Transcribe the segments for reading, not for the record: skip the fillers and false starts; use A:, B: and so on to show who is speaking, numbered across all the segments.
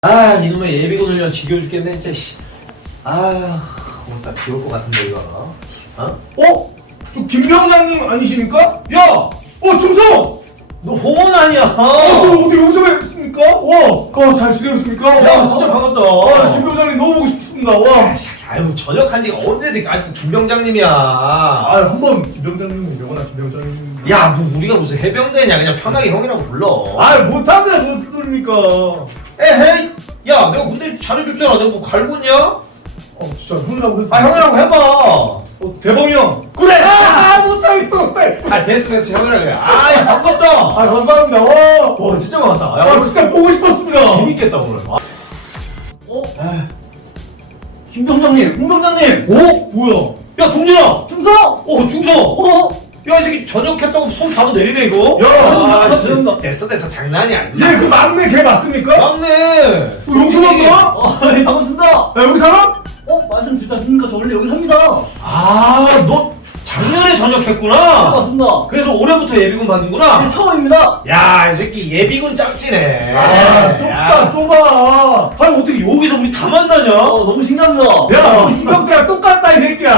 A: 아, 이놈의 예비군 훈련 지겨워 죽겠네, 진짜, 씨. 아, 오늘 딱 비올 것 같은데, 이거. 어?
B: 저 김병장님 아니십니까? 야! 충성!
A: 너 홍원 아니야?
B: 어떻게 여기서 뵙습니까? 잘 지내셨습니까?
A: 야, 진짜 반갑다.
B: 김병장님 너무 보고 싶습니다. 와.
A: 아유, 전역한 지가 언제 돼? 아직도 김병장님이야.
B: 한번 김병장님, 명언아 김병장님.
A: 야, 뭐, 우리가 무슨 해병대냐. 그냥 편하게 형이라고 불러.
B: 못한다, 무슨 소리입니까?
A: 에헤이! 야, 내가 군대 잘해줬잖아. 내가 뭐 갈굼냐?
B: 진짜 형이라고 해서.
A: 형이라고 해봐.
B: 대범이 형.
A: 그래!
B: 못하겠어.
A: 됐어, 형이라고 해. 야, 반갑다.
B: 감사합니다.
A: 와, 진짜 반갑다. 야, 오늘
B: 진짜 보고 싶었습니다.
A: 재밌겠다, 오늘.
C: 김병장님, 홍병장님!
A: 뭐야? 야, 동진아!
C: 충성!
A: 중성! 야, 이 새끼 전역했다고 손 바로 내리네, 이거?
C: 감사합니다.
A: 됐어, 장난이 아니야.
B: 그 막내 걔 맞습니까?
A: 막내!
B: 용서한다?
C: 반갑습니다!
B: 야, 여기 살아?
C: 말씀 드리지 않습니까? 저 원래 여기 삽니다!
A: 너 작년에
C: 네,
A: 전역했구나?
C: 맞습니다!
A: 그래서 올해부터 예비군 받는구나?
C: 네, 처음입니다!
A: 야, 이 새끼 예비군 짝지네.
B: 좁아.
A: 아니, 어떻게 여기서 우리 다 만나냐?
C: 너무 신기합니다!
B: 야, 이병태랑 똑같다, 이 새끼야.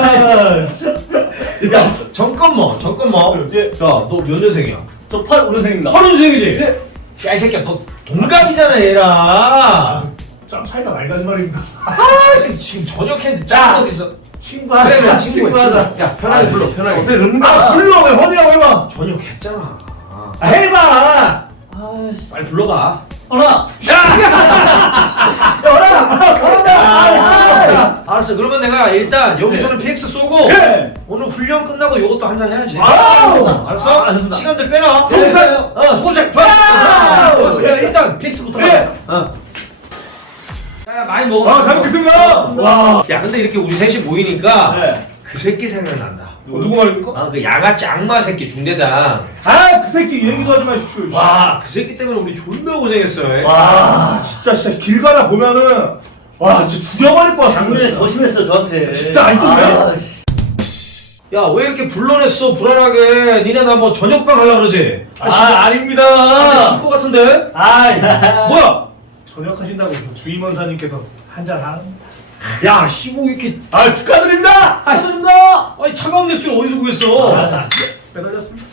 A: 야, 잠깐만.
C: 예.
A: 야, 너 몇 년생이야?
C: 저 85년생입니다!
A: 8년생이지?
C: 네.
A: 야, 이 새끼야, 너 동갑이잖아, 얘랑.
B: 짬 차이가 많이 나지 말입니다.
A: 이 새끼 지금 전역했는데 짱 어딨어?
B: 친구하자.
A: 그래, 친구야. 야, 편하게 불러, 편하게.
B: 어떻게 됩니까? 불러, 왜 허니라고 해봐.
A: 전역했잖아.
B: 해봐.
A: 빨리 불러봐.
C: 하나!
A: 알았어. 그러면 내가 일단 여기서는 PX 쏘고
B: 네.
A: 오늘 훈련 끝나고 요것도 한잔 해야지.
B: 아우!
A: 알았어?
C: 알겠습니다.
A: 시간들 빼놔.
B: 소금살!
A: 소금살. 좋았어. 야, 일단 PX부터
B: 네.
A: 가자. 야, 많이 먹어.
B: 잘 먹겠습니다. 와.
A: 야, 근데 이렇게 우리 셋이 모이니까
C: 네.
A: 그 새끼 생각난다.
B: 누구 말입니까?
A: 그 양아치 악마 새끼 중대장.
B: 그 새끼 얘기도 하지 마십시오.
A: 와, 그 새끼 때문에 우리 존나 고생했어.
B: 와, 진짜 길 가다 보면은 진짜 죽여버릴 것 같아.
C: 작년에 더 심했어요, 저한테.
B: 진짜, 아니, 또 왜?
A: 야, 왜 이렇게 불러냈어? 불안하게. 니네 나 뭐 저녁방 하려고 그러지?
B: 아닙니다.
A: 쉴것 같은데? 뭐야?
B: 전역하신다고 주임원사님께서 한잔 하는.
A: 야, 씨고 이렇게.
B: 축하드립니다.
A: 알겠습니다. 아니, 차가운 맥주를 어디서 구했어?
B: 빼돌렸습니다.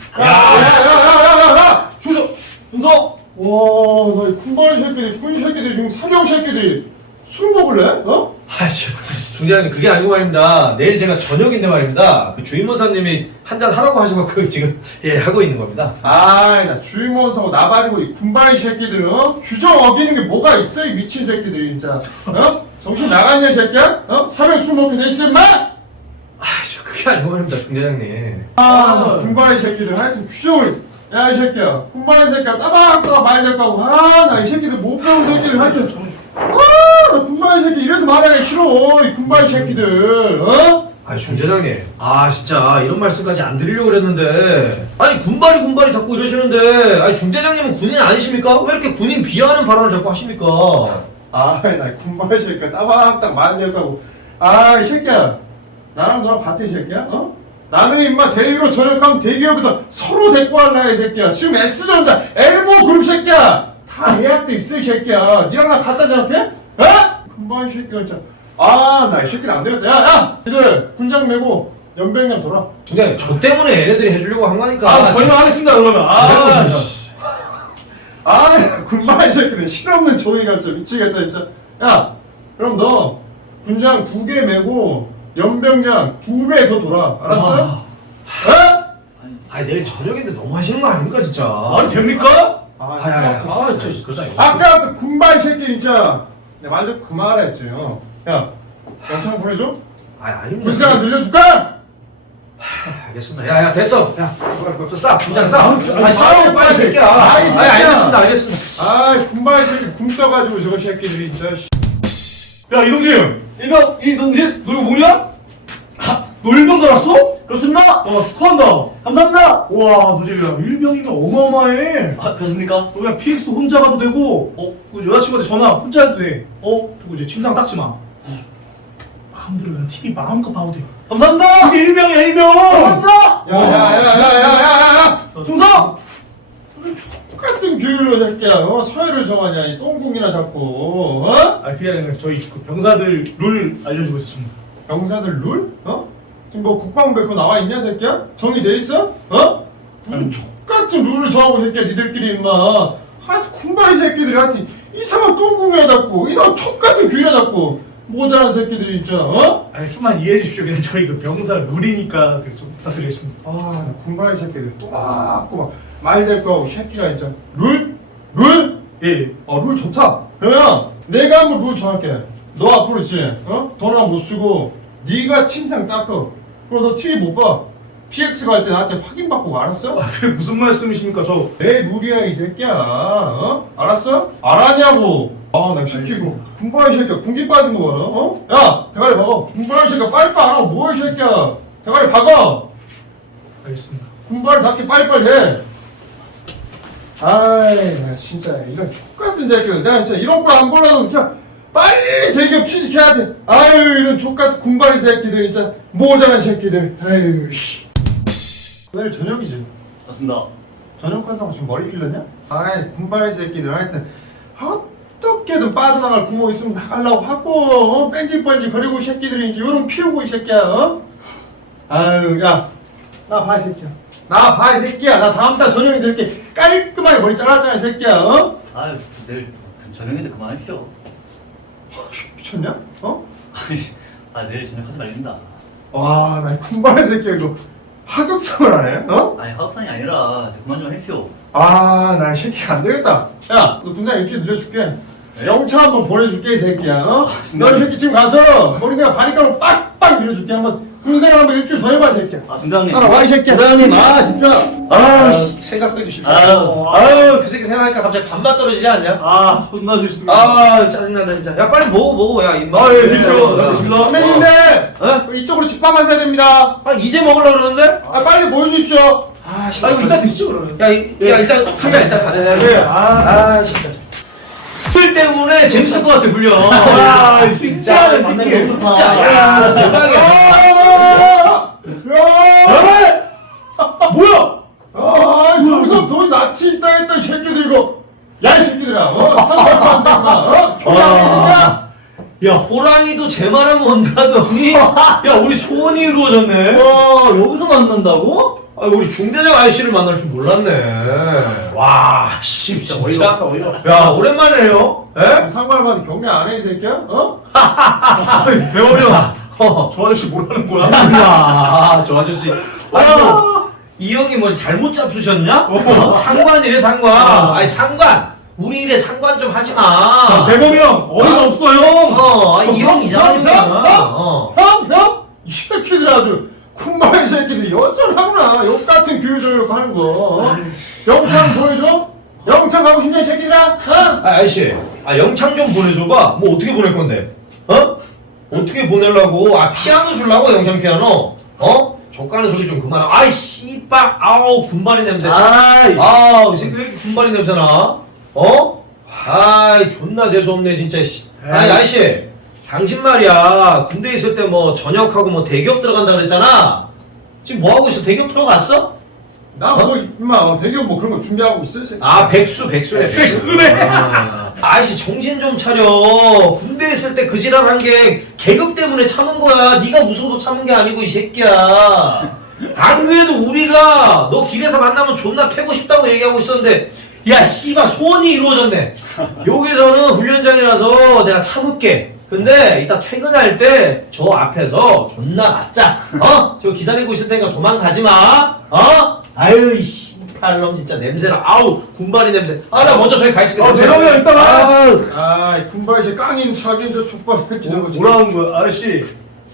A: 야,
B: 중성.
D: 와, 나이 군발 새끼들, 군 새끼들, 지금 사병 새끼들이 술 먹을래?
A: 중대장님, 그게 아니고 말입니다. 내일 제가 저녁인데 말입니다. 그 주임원사님이 한잔 하라고 하셔서 지금 하고 있는 겁니다.
D: 나 주임원사고 나발이고 이 군발 새끼들은 규정 어기는 게 뭐가 있어? 이 미친 새끼들이 진짜. 정신 나갔냐, 이 새끼야? 사병 술 먹게 돼 있어, 임마?
A: 그게 아니고 말입니다, 중대장님.
D: 나 군발 새끼들 하여튼 규정을. 야, 이 새끼야. 군발 새끼야. 따박따박 말될 거고. 나 이 새끼들 못 배운 새끼들 하여튼. 나 군발 새끼 이래서 말하기 싫어. 이 군발 새끼들.
A: 중대장님. 진짜 이런 말씀까지 안 드리려고 그랬는데. 아니, 군발이 자꾸 이러시는데. 아니, 중대장님은 군인 아니십니까? 왜 이렇게 군인 비하하는 발언을 자꾸 하십니까?
D: 나 군발 새끼야. 따박따박 말될 거고. 이 새끼야. 나랑 너랑 같은 새끼야? 나는 임마 대위로 전역하면 대기업에서 서로 데리고 갈라 이 새끼야. 지금 S전자, 엘모 그룹 새끼야. 다 예약돼 있어 이 새끼야. 니랑 나 갖다 전역해? 금방 이 새끼가 진짜. 나 이 새끼는 안 되겠다. 야! 니들 군장 메고 연병장 돌아.
A: 중대장님, 저 때문에 얘네들이 해주려고 한 거니까.
B: 저희만 하겠습니다, 그러면.
D: 군방 이 새끼들 실없는 종이가 진짜 미치겠다 진짜. 야! 그럼 너 군장 2개 메고 연병장 2배 더 돌아. 알았어?
A: 내일 저녁인데 너무 하시는 거 아닙니까, 진짜?
B: 말이 됩니까?
A: 진짜, 그러다.
D: 아까부터 군발 새끼 진짜 내가 말 좀 그만하라 했지. 야, 연창 보내줘?
A: 아닙니다.
D: 군장 늘려줄까?
A: 알겠습니다. 야, 됐어. 야, 싸. 분장 싸.
D: 싸워,
A: 빨리 새끼야. 알겠습니다.
D: 군발 새끼 굶떠가지고 저거 새끼들이 진짜.
B: 야, 이동진. 이동진, 너 이거 뭐냐? 너 일병 달았어?
C: 그렇습니다!
B: 축하한다.
C: 감사합니다!
B: 와, 너 지금 일병이면 어마어마해.
C: 그렇습니까?
B: 너 그냥 PX 혼자 가도 되고, 그 여자친구한테 전화 혼자 해도 돼. 저거 이제 침상 닦지 마. 마음대로 그냥 TV 마음껏 봐도 돼.
C: 감사합니다!
B: 그게 일병이야, 일병!
C: 감사합니다!
D: 야야야야야야야!
B: 충성!
D: 똑같은 똑같은 규율로 새끼야 서열을 정하냐 이 똥궁이나 자꾸
B: 아 그게 아니라 저희 그 병사들 룰 알려주고 있었습니다.
D: 병사들 룰? 지금 뭐 국방부에 그거 나와 있냐 새끼야? 정의돼 있어? 무슨 족같은 룰을 정하고 새끼야 니들끼리 임마 하여튼 군바이 새끼들이 하여튼 이상한 똥궁이나 잡고 이상한 족같은 규율이나 잡고 모자란 새끼들이 진짜
B: 아니 좀만 이해해 주십시오. 그냥 저희 그 병사 룰이니까 좀 부탁드리겠습니다.
D: 나 군바이 새끼들 또 막고 말 대꾸 하고 새끼가 진짜 룰? 룰?
B: 예.
D: 룰 좋다. 그러면 내가 한번 룰 정할게. 너 앞으로 있지. 돈이랑 못 쓰고 네가 침상 닦어. 그럼 너 TV 못 봐. PX 갈 때 나한테 확인받고 알았어?
B: 아 그게 무슨 말씀이십니까? 저
D: 내 룰이야 이 새끼야. 알았어? 알았냐고. 나 새끼고 군바이 새끼야 군기 빠진 거 봐라. 야 대가리 박아. 군바이 새끼야 빨리빨리 안 하고 뭐해 이 새끼야. 대가리 박아.
B: 알겠습니다.
D: 군바를 닦게 빨리빨리 해. 아이 나 진짜 이런 족같은 새끼들 내가 진짜 이런 걸 안 보려도 진짜 빨리 대기업 취직해야 돼. 아유 이런 족같은 군바리 새끼들 진짜 모자란 새끼들. 아유 씨. 내일 저녁이지.
C: 맞습니다.
D: 저녁 간다고 지금 머리 길렀냐? 아이 군바리 새끼들 하여튼 어떻게든 빠져나갈 구멍 있으면 나가려고 하고 뺀질뺀질 거리고 이 새끼들이 이제 요런 피우고 이 새끼야. 아유 야 나 봐 이 새끼야. 나 봐 이 새끼야. 나 다음 달 저녁에 이렇게 깔끔하게 머리 잘랐잖아 이 새끼야.
C: 아유 내일 저녁인데 그만하십시오.
D: 미쳤냐?
C: 아니 내일 저녁 하지 말린다.
D: 와, 나 군바리 새끼야 이거 하극상을 하네.
C: 아니 하극상이 아니라 그만 좀 해십시오.
D: 나 이 새끼 안 되겠다. 야, 너 군산 일주일 늘려줄게. 영차 한번 보내줄게 이 새끼야. 너 이 새끼 지금 가서 머리 내가 바리가로 빡빡 밀어줄게. 한번 군산 한번 일주일 더 해봐 이 새끼야.
C: 중장님.
D: 따라와 이 새끼야.
A: 부장님 진짜 생각하기도 싫다. 아유 그 새끼 생각하니까 갑자기 반맛 떨어지지 않냐?
B: 아 존나 싫습니다.
A: 아 짜증난다 진짜. 야 빨리 먹어 야 임마.
B: 예 드십시오. 드십니다.
D: 선배님들 이쪽으로 집밥하셔야 됩니다.
A: 이제 먹으려고 그러는데?
D: 빨리 모여주십시오.
B: 아 이거 이따 드시죠 그러면.
A: 야 일단 가자 일단 가자.
B: 네.
A: 진짜. 훈 때문에 재밌을 것 같아 훈련.
B: 아 진짜 신기해.
A: 진짜 야 대박이야.
B: 뭐야?
D: 저기서 돈 낯이 있다 했다 이 새끼들 이거. 야 이 새끼들아. 경량이니까.
A: 야 호랑이도 제 말하면 온다더니 야 우리 소원이 이루어졌네.
C: 와 여기서 만난다고?
A: 아 우리 중대장 아저씨를 만날 줄 몰랐네. 와 씨, 진짜
B: 어이가 없어.
A: 야 오랜만에요. 에?
D: 상관받은 경량 안 해 이 새끼야?
B: 배워요. 저 아저씨 뭐라는 거야?
A: 저 아저씨. 이 형이 뭐 잘못 잡수셨냐? 상관이래 상관. 아니 상관. 우리 일에 상관 좀 하지 마.
B: 대범이 형 어이가 없어 형.
A: 이 형 이상한 형이야.
D: 형? 이 새끼들 아주 쿵바이 새끼들이 여전하구나. 욕 같은 규율을 이렇게 하는 거. 영창 보여줘? 영창 가고 싶냐 이 새끼들아?
A: 아저씨, 영창 좀 보내줘봐. 뭐 어떻게 보낼 건데? 어떻게 보내려고? 피아노 줄라고 영창 피아노? 족가는 소리 좀 그만하. 아이 씨발, 아우 군바리 냄새. 이 새끼 왜 이렇게 군바리 냄새나? 아이 존나 재수없네 진짜. 아니 아저씨, 당신 말이야 군대 있을 때 뭐 전역하고 뭐 대기업 들어간다 그랬잖아. 지금 뭐 하고 있어? 대기업 들어갔어?
D: 나 뭐 임마 대기업 뭐 그런 거 준비하고 있어 이 새끼.
A: 백수네.
B: 백수네.
A: 아저씨 정신 좀 차려. 군대 있을 때 그 지랄 한 게 계급 때문에 참은 거야. 네가 무서워서 참은 게 아니고 이 새끼야. 안 그래도 우리가 너 길에서 만나면 존나 패고 싶다고 얘기하고 있었는데 야 씨발 소원이 이루어졌네. 여기서는 훈련장이라서 내가 참을게. 근데 이따 퇴근할 때 저 앞에서 존나 맞자. 저 기다리고 있을 테니까 도망가지 마. 아유 이 씨발놈 진짜 냄새나. 아우 군바리 냄새. 나 먼저 저기 가 있을게.
B: 대범이 형 이따가.
D: 이 군바이 새 깡인 차긴 저 족발 새끼들 거.
B: 뭐라는 거야 아저씨.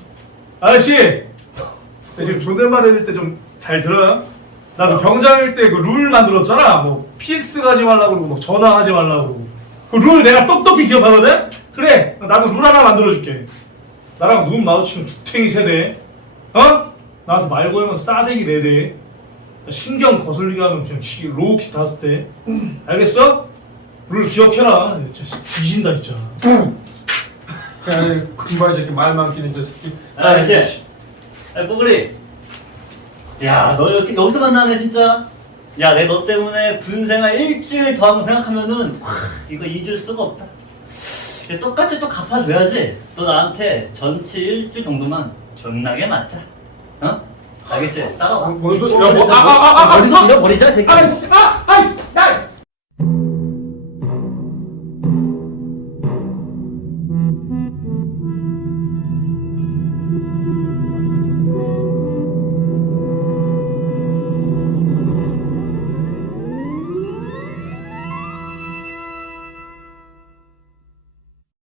B: 지금 존댓말 해줄 때 좀 잘 들어요? 나 그 병장일 때 그 룰 만들었잖아. 뭐 PX 가지 말라고 그러고 뭐 전화하지 말라고 그러고. 그 룰 내가 똑똑히 기억하거든? 그래 나도 룰 하나 만들어줄게. 나랑 눈 마주치면 죽탱이 3대. 나한테 말 걸면 싸대기 4대. 신경 거슬리게 하면 그냥 로우킥 5대. 알겠어? 룰 기억해라. 진짜 뒤진다 진짜.
D: 군바이 새끼 말 많기는 저 새끼.
C: 아저씨. 뽀글이. 야 너 이렇게 여기서 만나네 진짜. 야, 내 너 때문에 군생활 일주일 더 하고 생각하면은 이거 잊을 수가 없다. 근데 똑같이 또 갚아줘야지. 너 나한테 전치 일주 정도만 존나게 맞자. 어? 알겠지? 따라와.
D: 뭔 소리야?
A: 머리도 잃어버리자 새끼.
B: 아!